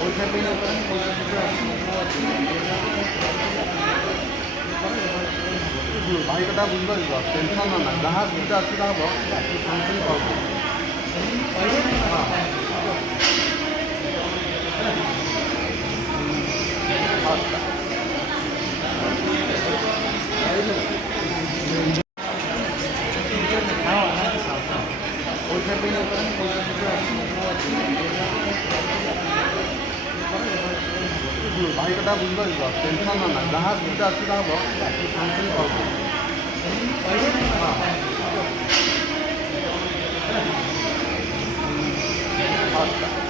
পয়সা পেলে পয়সা দিতে ଭାଇ କଥା ବୁଝିପାରିବ ଟେନସନ୍ ନା ଯାହା ସୁବିଧା ଅସୁବିଧା ହେବ ସାଙ୍ଗେ ସାଙ୍ଗେ କଲ୍ ପଇସା ପଇସା ଭାଇ କଥା ବୁଝିପାରିବ ଟେନସନ୍ ନା ଯାହା ସୁବିଧା ଅସୁବିଧା ହେବ ସାଙ୍ଗେ ସାଙ୍ଗେ କଲ୍ କରିବ।